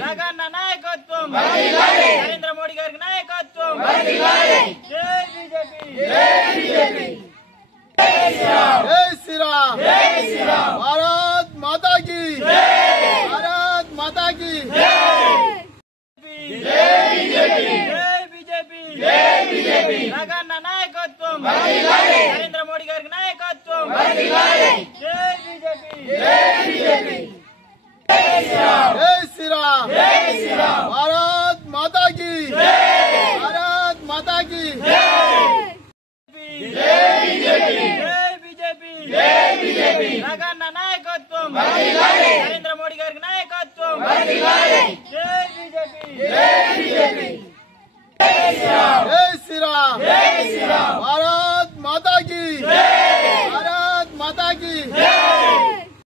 జగన్ నాయకత్వం నరేంద్ర మోడీ గారికి నాయకత్వం जय श्री राम भारत माता की भारत माता की बीजेपी जगन नायकत्వం नरेंद्र मोदी గారికి నాయకత్వం जय श्री राम भारत माता की भारत माता की बीजेपी जगन नायकत्వం नरेंद्र मोदी గారికి నాయకత్వం